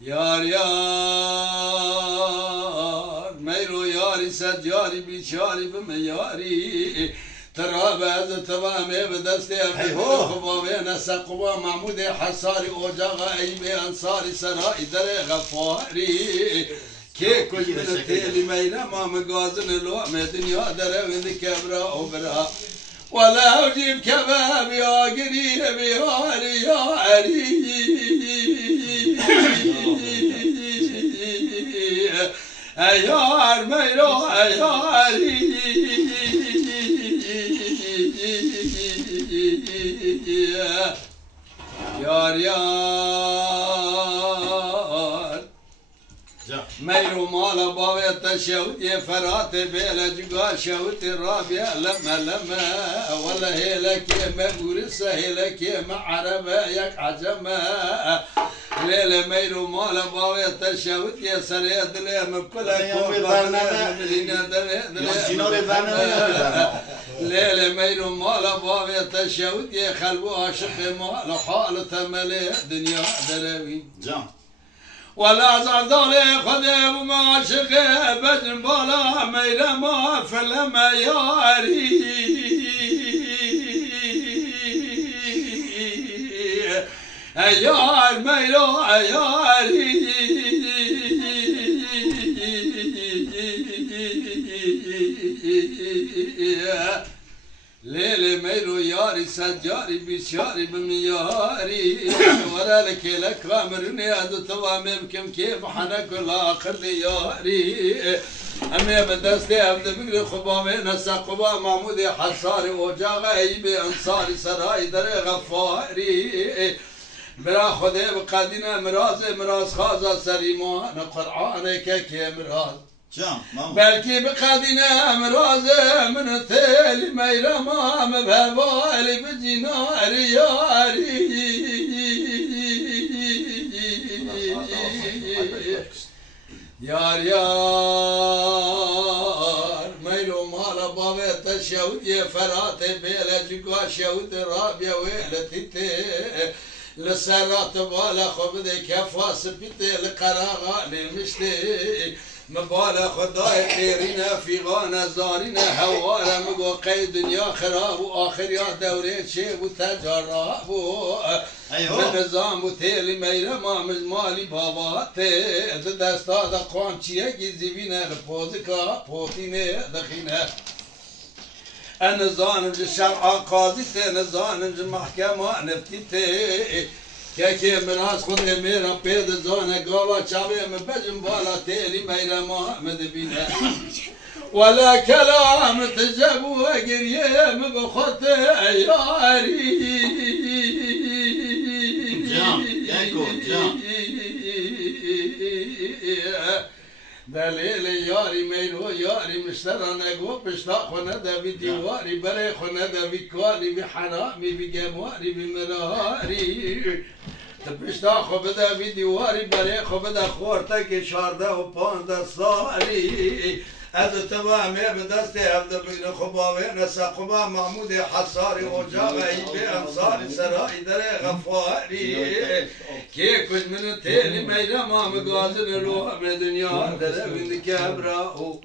Yar yar meyro yari secari biçari bime yari ترابز تمام بدست خباب نسقوا محمود حصاري اوجاغ ايب انصاري سراي در غفاري كي كل من تيلي مينا ما مغازن لو دنيا در وند كبرا وبرا ولا اجيب كباب يا قريب يا علي يا علي ايار ميرو اياري yar yar meyru mala bavete şevdiye ferate bele cüga şevdi rabia lemme lemme valla heleke megurisa heleke ma'arabe yak aceme lele meyru mala bavete şevdiye sarıya dile mebkula korlarına medine dile ليلة ميل مالا بابي تشاود يا خلبو عاشق مالا حالة ملي دنيا دروي ولا زعدالي خدم ما عاشق بجن بالا ميل ما فلما ياري يار ميلو ياري ليلة ميرو ياري سجاري بيشاري بمياري ورا لك لك امرني هذا توامم كم كيف حنك الاخر ياري امي بدستي عبد بقري خبامي نسقبا محمود حصاري وجاغ ايب انصاري سراي در غفاري برا خدي بقدينا مراز خازا سريمان قرآن كي مراز بلكي بقدينا مراز من تالي ميرمام بهوالي بجناري ياري يار يار ميلو مالا بابي تشاود يا فراتي بيلا جقا شاود رابيا ويلتي لسرات بالا خبدي كفاس بيتي لقراغا للمشتي مبالا خداي خيرنا في غانا زارنا هوالا مقو قيد دنيا خراب واخر يا دوري شيب وتجراب من نظام وتيلي ميرا ما مالي باباتي دستا دا قوانشيه جزيبينا لبوزكا بوتيني دخينا انا ظالم الشرع قاضي انا ظالم المحكمه نفتيتي كي مناس خود میرا پید زانه گاوا چاوی مبجم بالا تیلی میرا محمد بینه ولا كلام تجابو اگریه مگو خود یاری دلیل یاری میرو یاری مشترانه گو پشتا خونه دوی دیواری بره خونه دوی کالی بی حنامی بی گمواری بی مراری پشتا خو بده بی دیواری بره خو بده خورته که 14 و 15 سالی از تمامی به دست عبد بن خباوی نسقبا محمود حصاری اجاغی به انصاری سرای در غفاری که کج من تیلی میرا ما مگازن روح دنیا در وند کبراو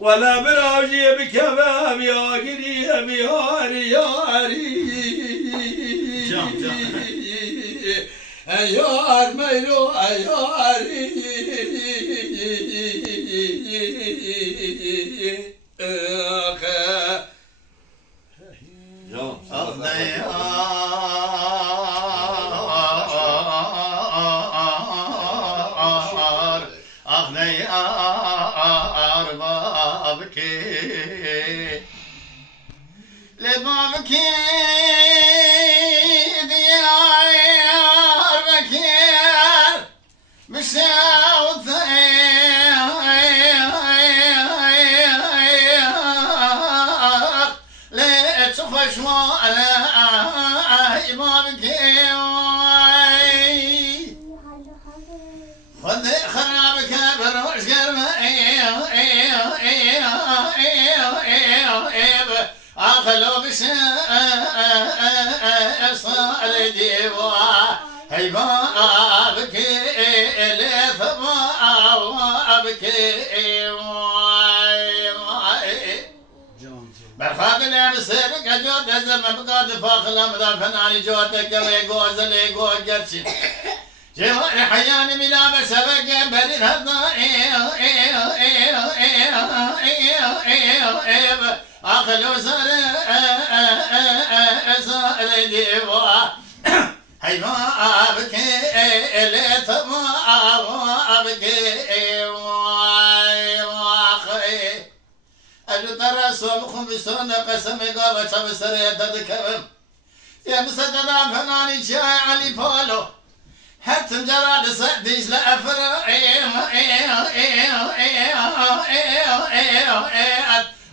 ولا براوجی بکباب یا گری بیاری یاری ایار میرو ایاری خلو بسان هی با بکی لثما بکی برخاد لمسر كجود زم بقاد فاخلا مدافن جوتك ويغوز لي غوجتش جوا حيان ملا بسبك بريد هذا اخلو سر ديوا هي ما بكي لثما بكي اجو ترى صومكم بسون قسم قابة بسرية تذكرم يا مسدنا فناني شاي علي بولو حتى جراد سديش لأفر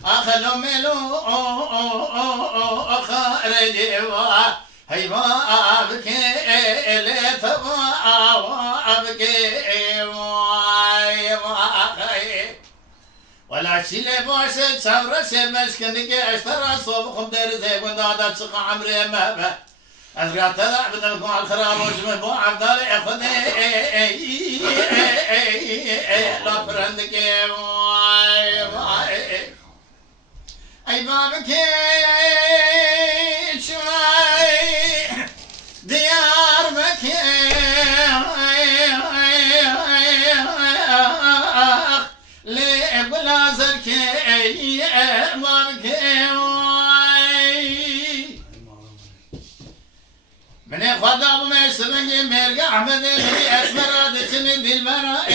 أخلو ملو خارجي هي ما أبكي لثما أبكي ولا شيء بوسه صبر سمشكنك اشترى صوبكم دير زي قنداده تسقى عمري ما ازرعت لا بدلكم على الخراب وجمه بو عبد الله ياخذ لا فرندك اي بابك شوي ديار بك بلازر كي ماركي من خدا بما يسمعني ميرقع احمد اللي اسمر هذا سن بالبراء